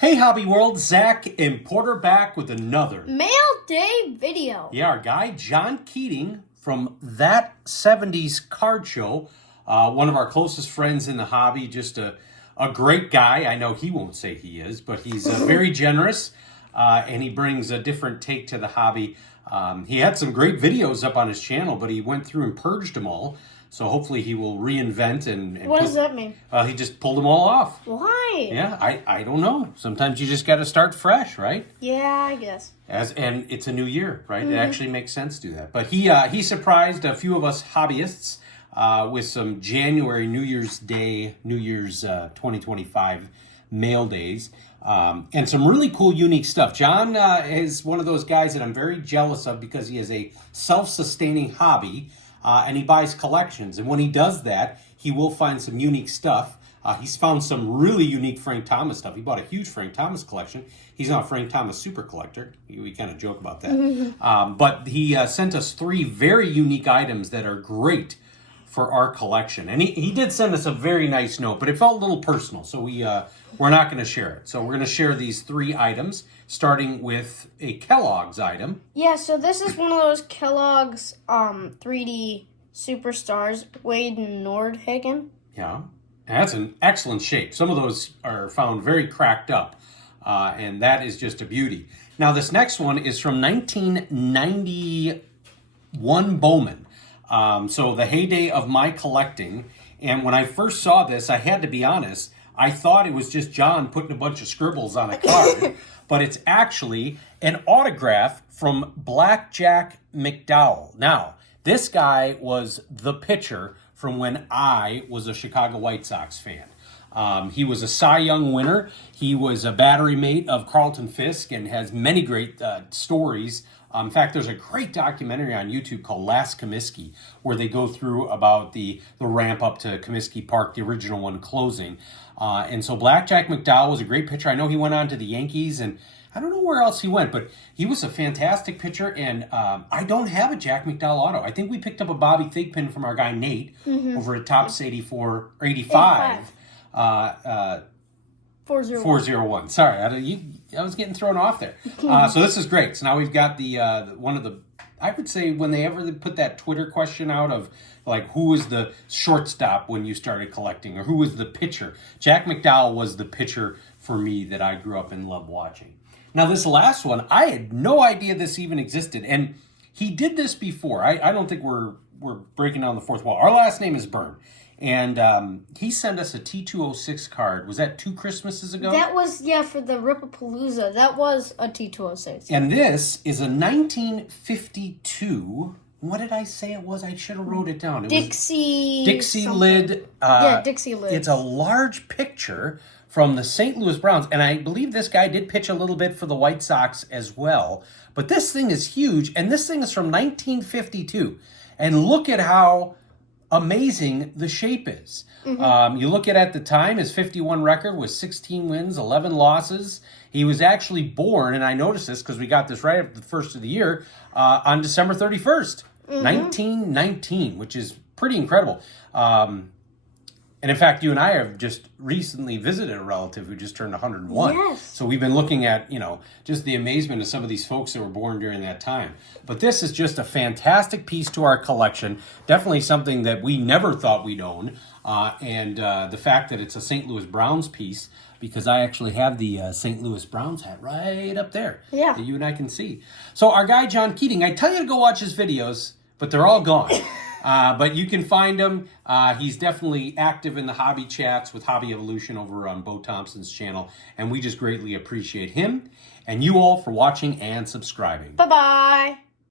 Hey Hobby World, Zach and Porter back with another Mail Day video. Yeah, our guy John Keating from That 70s Card Show, one of our closest friends in the hobby, just a great guy. I know he won't say he is, but he's very generous and he brings a different take to the hobby. He had some great videos up on his channel, but he went through and purged them all. So hopefully he will reinvent and what does that mean? He just pulled them all off. Why? Yeah, I don't know. Sometimes you just got to start fresh, right? Yeah, I guess. And it's a new year, right? It actually makes sense to do that. But he surprised a few of us hobbyists with some January New Year's Day, New Year's 2025 mail days, and some really cool, unique stuff. John is one of those guys that I'm very jealous of because he has a self-sustaining hobby. And he buys collections. And when he does that, he will find some unique stuff. He's found some really unique Frank Thomas stuff. He bought a huge Frank Thomas collection. He's not a Frank Thomas super collector. We kind of joke about that. But he sent us 3 very unique items that are great for our collection. And he did send us a very nice note, but it felt a little personal. So we're not going to share it. So we're going to share these 3 items, starting with a Kellogg's item. Yeah, so this is one of those Kellogg's 3D Superstars, Wade Nordhagen. Yeah, and that's an excellent shape. Some of those are found very cracked up, and that is just a beauty. Now, this next one is from 1991 Bowman. So the heyday of my collecting. And when I first saw this, I had to be honest, I thought it was just John putting a bunch of scribbles on a card, but it's actually an autograph from Blackjack McDowell. Now, this guy was the pitcher from when I was a Chicago White Sox fan. He was a Cy Young winner. He was a battery mate of Carlton Fisk and has many great stories. In fact, there's a great documentary on YouTube called Last Comiskey, where they go through about the ramp up to Comiskey Park, the original one closing. And so Blackjack McDowell was a great pitcher. I know he went on to the Yankees, and I don't know where else he went, but he was a fantastic pitcher. And I don't have a Jack McDowell auto. I think we picked up a Bobby Thigpen from our guy Nate over at Topps 84 or 85. 401. Sorry, I was getting thrown off there. So this is great. So now we've got the one of the, I would say when they ever put that Twitter question out of like who was the shortstop when you started collecting or who was the pitcher, Jack McDowell was the pitcher for me that I grew up and loved watching. Now this last one, I had no idea this even existed, and he did this before. I don't think we're breaking down the fourth wall. Our last name is Byrne. And he sent us a T206 card. Was that 2 Christmases ago? That was, yeah, for the Ripapalooza. That was a T206. And this is a 1952. What did I say it was? I should have wrote it down. It Dixie lid. Dixie lid. It's a large picture from the St. Louis Browns. And I believe this guy did pitch a little bit for the White Sox as well. But this thing is huge. And this thing is from 1952. And look at how amazing the shape is. You look at the time, his 51 record was 16 wins, 11 losses. He was actually born, and I noticed this because we got this right after the first of the year, on December 31st, 1919, which is pretty incredible. And in fact, you and I have just recently visited a relative who just turned 101. Yes. So we've been looking at, just the amazement of some of these folks that were born during that time. But this is just a fantastic piece to our collection. Definitely something that we never thought we'd own. And the fact that it's a St. Louis Browns piece, because I actually have the St. Louis Browns hat right up there that you and I can see. So our guy, John Keating, I tell you to go watch his videos, but they're all gone. But you can find him. He's definitely active in the hobby chats with Hobby Evolution over on Bo Thompson's channel. And we just greatly appreciate him and you all for watching and subscribing. Bye-bye.